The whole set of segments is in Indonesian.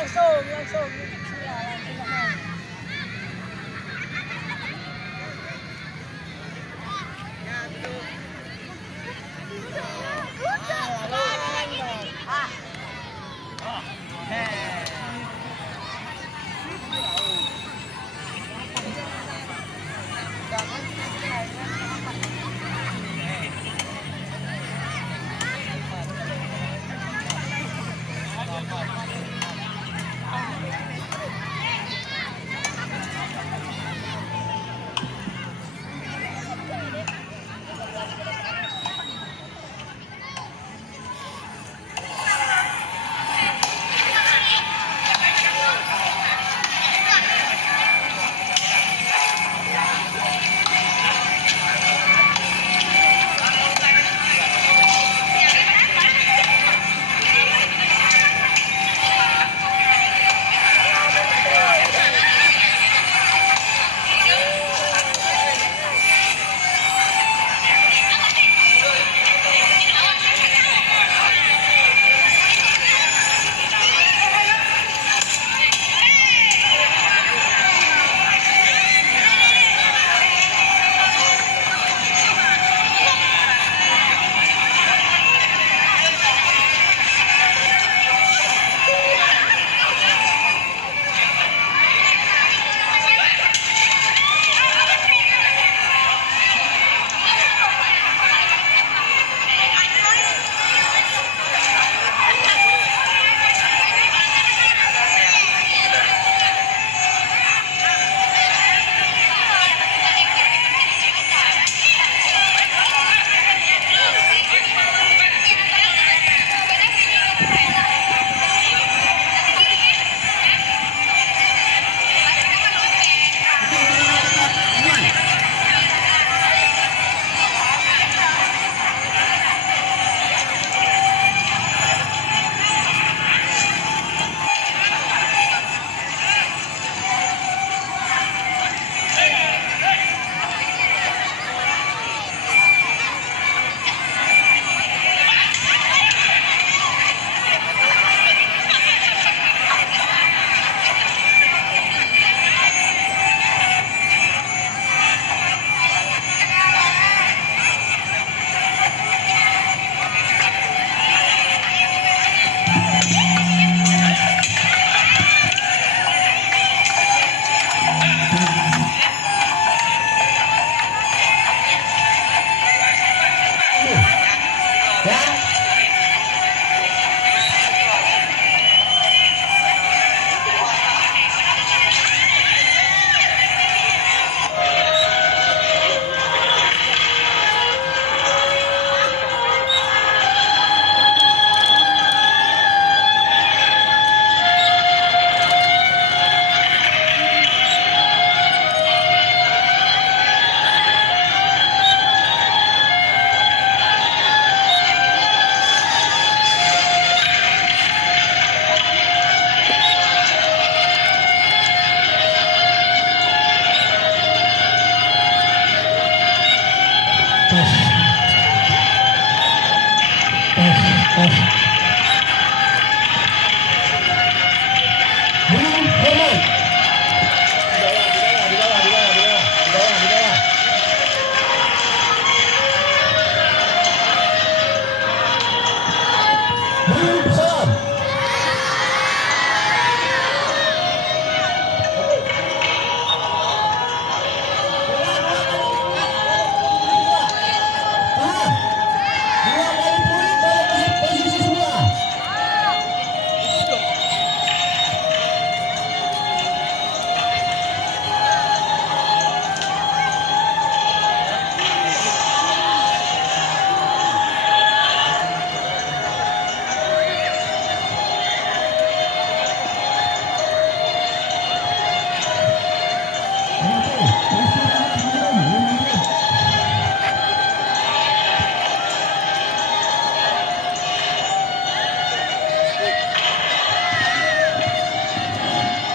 langsung bismillah langsung makan.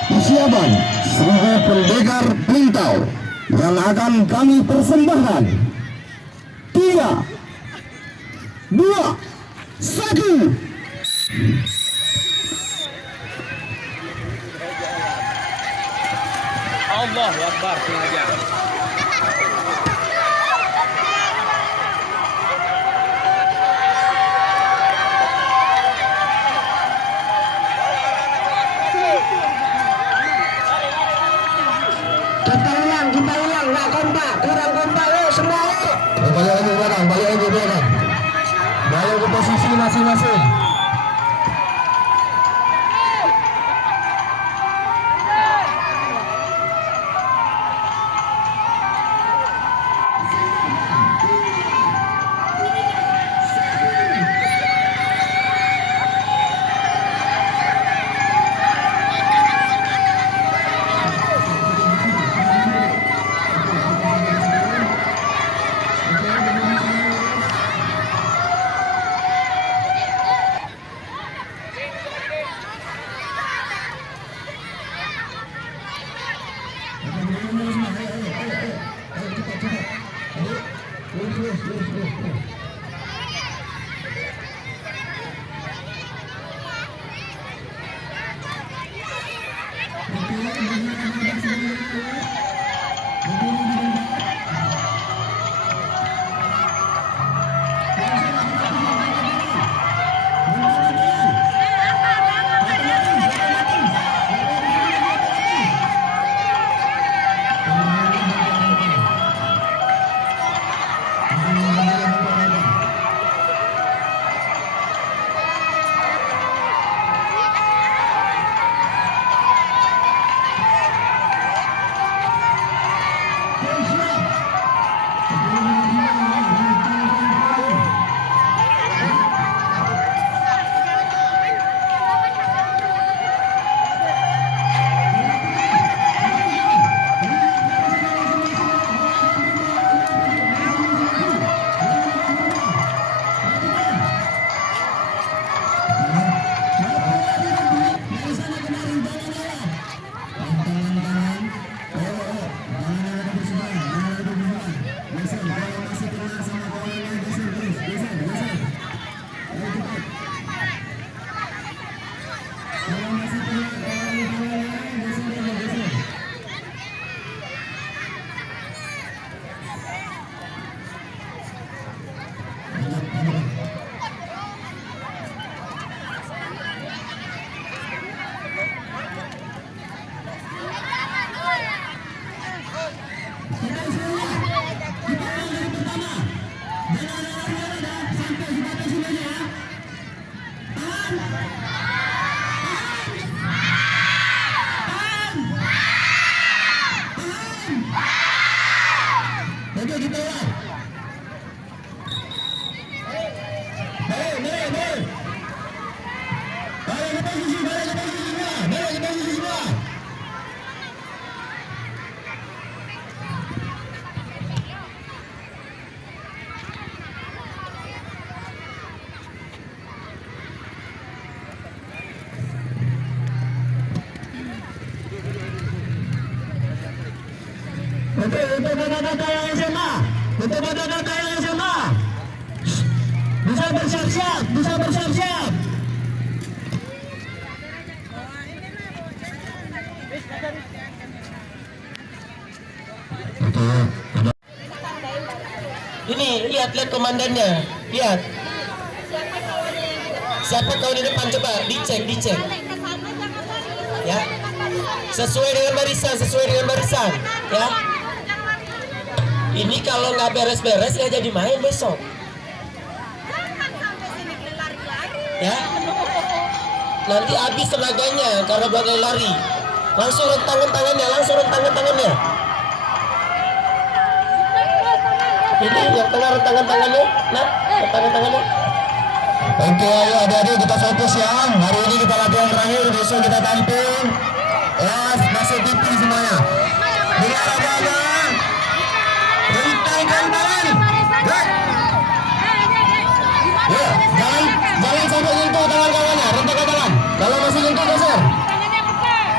Persiapan sebagai pendekar Pelintau yang akan kami persembahkan. 3, 2, 1. Allahu Akbar, sengaja. Kita ulang, nggak kompak, kurang kompak, semua yuk. Balik lagi ke belakang, balik ke posisi masing-masing. Untuk bapak-bapak yang SMA, untuk bapak-bapak yang SMA, bisa bersiap-siap, bisa bersiap-siap. Ini lihat komandannya, lihat. Siapa kau di depan, coba dicek. Ya, sesuai dengan barisan, ya. Ini kalau nggak beres-beres nggak jadi main besok. Ya, nanti habis tenaganya karena buat lari. Langsung rentang tangannya. Ini yang tengah rentangan tangannya, rentangan tangannya. Oke, ayo adik-adik kita fokus ya. Hari ini kita latihan terakhir, besok kita tampil. Ya, masih tipis semuanya. Dengar apa-apa. Rentangkan tangan. Ya, jangan sampai nyentuh tangan kawannya. Rentangkan tangan. Kalau masih nyentuh geser.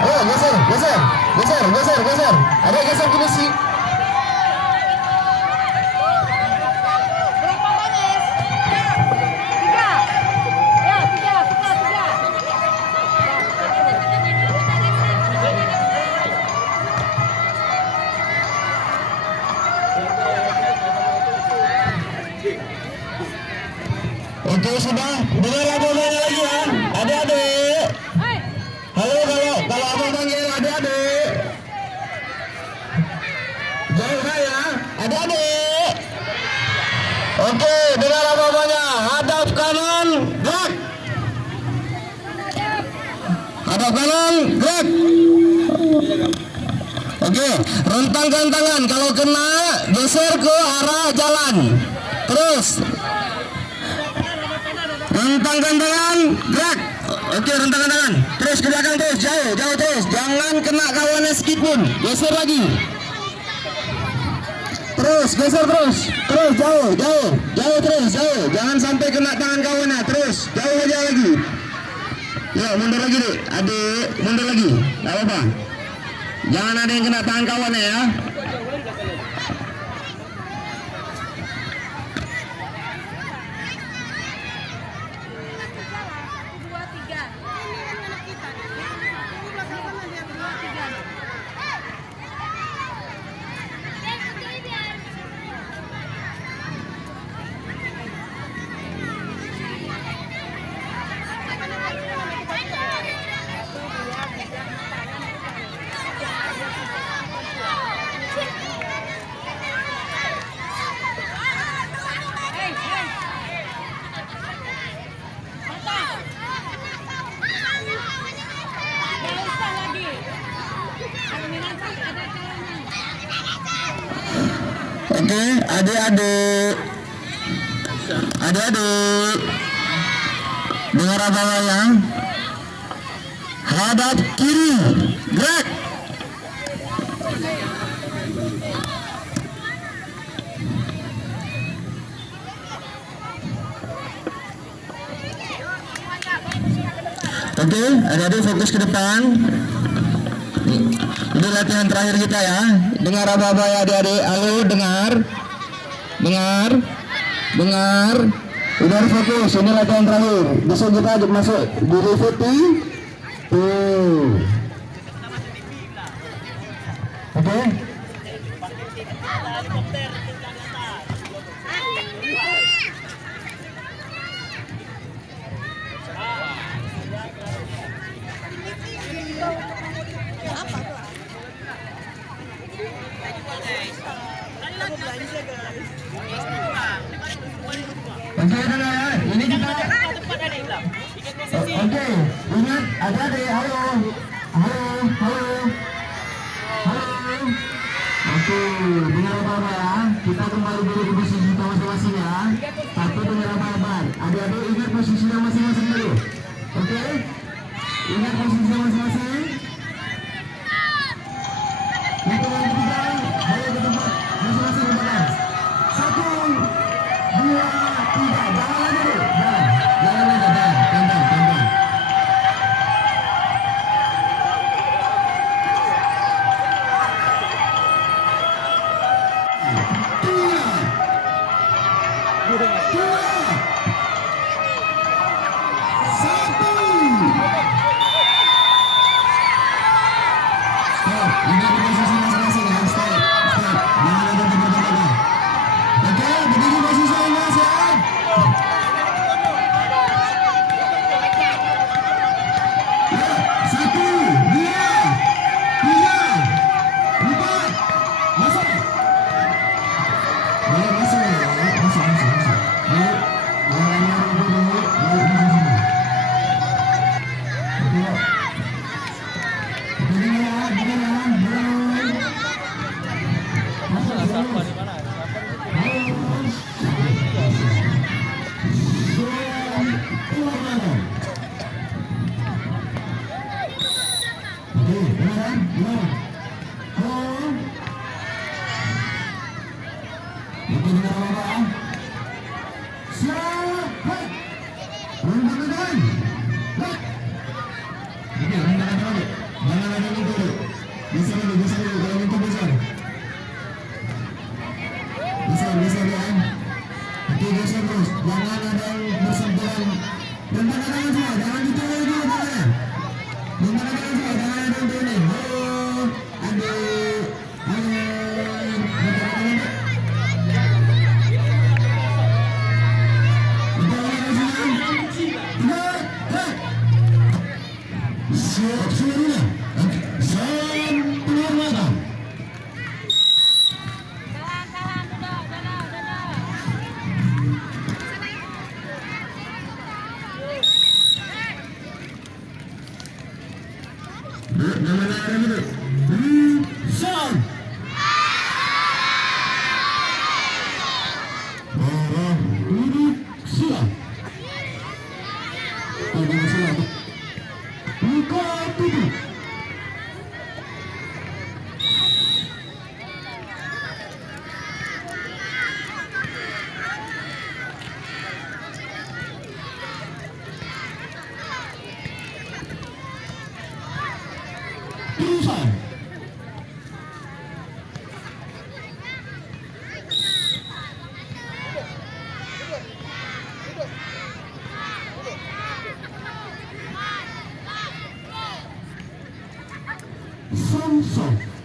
Ayo geser. Ada geser ke besi. Oke, sudah. Dengar abang-abangnya lagi ya. Adik-adik. Halo, kalau abang panggil adik-adik. Jauh ya, adik-adik. Oke, dengar abang-abangnya. Hadap kanan, gerak. Hadap kanan, gerak. Oke, rentangkan tangan. Kalau kena, geser ke arah jalan. Terus. Rentangkan tangan, gerak. Oke, rentangkan tangan. Terus ke belakang terus, jauh terus. Jangan kena kawannya sedikit pun. Geser lagi. Terus, geser terus. Terus, jauh terus. Jangan sampai kena tangan kawannya. Terus, jauh aja lagi. Ya, mundur lagi deh. Adik, mundur lagi. Gak apa-apa. Jangan ada yang kena tangan kawannya ya. Oke, adik-adik, dengar abang-abang ya. Hadap kiri, gerak. Oke, adik-adik fokus ke depan. Ini latihan terakhir kita ya. Dengar apa-apa ya adik-adik. Halo, dengar. Udah harus fokus. Ini latihan terakhir. Besok kita ajak masuk di Reveti. Tuh. Oke. Oke, dengar. Ini kita. Oke, ingat adik-adik. Halo. Oke, dengar apa-apa ya. Kita kembali dulu ke posisi kita masing-masing ya. Tapi dengar apa-apa. Adik-adik ingat posisinya masing-masing dulu. Oke, ingat posisinya masing-masing. Hitungan ketiga, balik ke tempat masing-masing di belakang. 1, 2, 3. Jangan lagi dulu. Jangan lagi. Tentang. Samson. Samson.